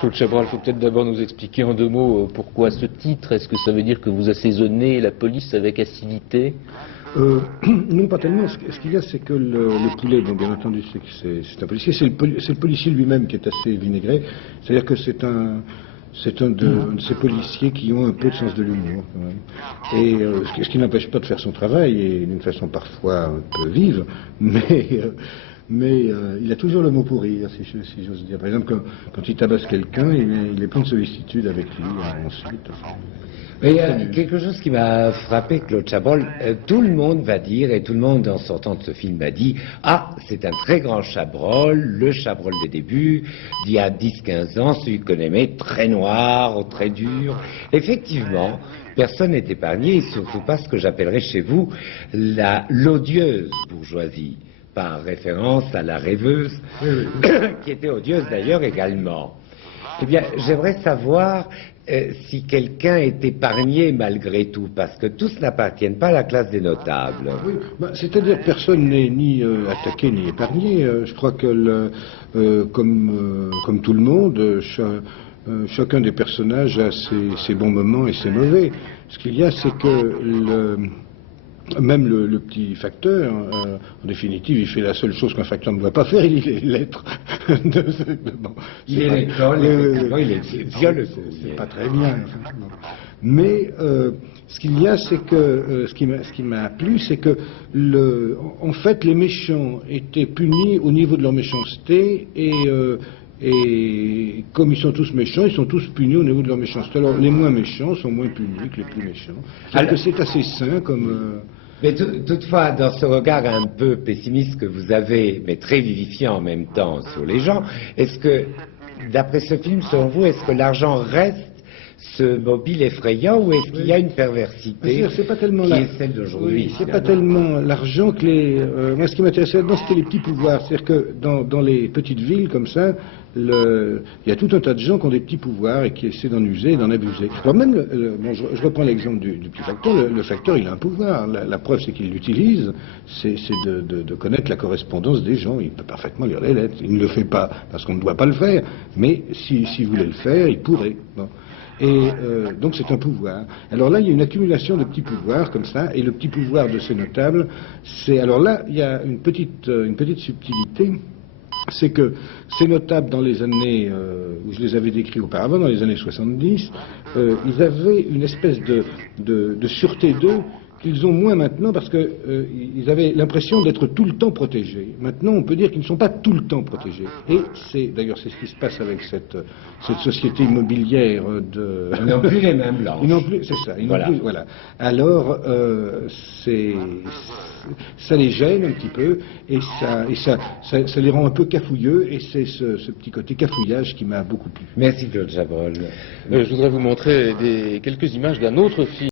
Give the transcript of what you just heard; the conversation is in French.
Claude Chabrol, il faut peut-être d'abord nous expliquer en 2 mots pourquoi ce titre. Est-ce que ça veut dire que vous assaisonnez la police avec acidité? Non, pas tellement. Ce qu'il y a, c'est que le poulet, bon, bien entendu, c'est un policier. C'est le policier lui-même qui est assez vinaigré. C'est-à-dire que c'est un de ces policiers qui ont un peu de sens de l'humour, quand même. Et ce qui n'empêche pas de faire son travail, et d'une façon parfois un peu vive, mais il a toujours le mot pour rire, si j'ose dire. Par exemple, quand il tabasse quelqu'un, il est plein de sollicitude avec lui, ensuite. Mais il y a quelque chose qui m'a frappé, Claude Chabrol. Tout le monde va dire, et tout le monde en sortant de ce film a dit, ah, c'est un très grand Chabrol, le Chabrol des débuts, d'il y a 10-15 ans, celui qu'on aimait, très noir, très dur. Effectivement, personne n'est épargné, et surtout pas ce que j'appellerais chez vous l'odieuse bourgeoisie, par référence à la rêveuse, qui était odieuse d'ailleurs également. Eh bien, j'aimerais savoir si quelqu'un est épargné malgré tout, parce que tous n'appartiennent pas à la classe des notables. Oui, c'est-à-dire que personne n'est ni attaqué ni épargné. Je crois que, comme tout le monde, chacun des personnages a ses bons moments et ses mauvais. Ce qu'il y a, c'est que même le petit facteur, en définitive, il fait la seule chose qu'un facteur ne doit pas faire, il lit les lettres. Il est l'école, il est violeux. C'est pas très bien. Mais ce qu'il y a, c'est que ce qui m'a plu, c'est que en fait, les méchants étaient punis au niveau de leur méchanceté et comme ils sont tous méchants, ils sont tous punis au niveau de leur méchanceté. Alors les moins méchants sont moins punis que les plus méchants. C'est assez sain comme... Mais toutefois, dans ce regard un peu pessimiste que vous avez, mais très vivifiant en même temps sur les gens, est-ce que, d'après ce film, selon vous, est-ce que l'argent reste ce mobile effrayant ou est-ce qu'il y a une perversité qui est celle d'aujourd'hui? C'est pas tellement l'argent que moi, ce qui m'intéressait là-dedans, c'était les petits pouvoirs. C'est-à-dire que dans les petites villes comme ça, il y a tout un tas de gens qui ont des petits pouvoirs et qui essaient d'en user et d'en abuser. Alors même, je reprends l'exemple du petit facteur. Le facteur, il a un pouvoir. La preuve, c'est qu'il l'utilise. C'est de connaître la correspondance des gens. Il peut parfaitement lire les lettres. Il ne le fait pas parce qu'on ne doit pas le faire. Mais s'il voulait le faire, il pourrait. Bon. Et donc c'est un pouvoir. Alors là, il y a une accumulation de petits pouvoirs comme ça, et le petit pouvoir de ces notables, alors là, il y a une petite subtilité, c'est que ces notables, dans les années où je les avais décrits auparavant, dans les années 70, ils avaient une espèce de sûreté d'eux qu'ils ont moins maintenant parce qu'ils avaient l'impression d'être tout le temps protégés. Maintenant, on peut dire qu'ils ne sont pas tout le temps protégés. Et c'est ce qui se passe avec cette société immobilière de... Ils n'ont plus les mêmes blanches. Ils n'ont plus, c'est ça. Voilà. Alors, ça les gêne un petit peu et ça les rend un peu cafouilleux et c'est ce petit côté cafouillage qui m'a beaucoup plu. Merci Claude Chabrol. Je voudrais vous montrer quelques images d'un autre film.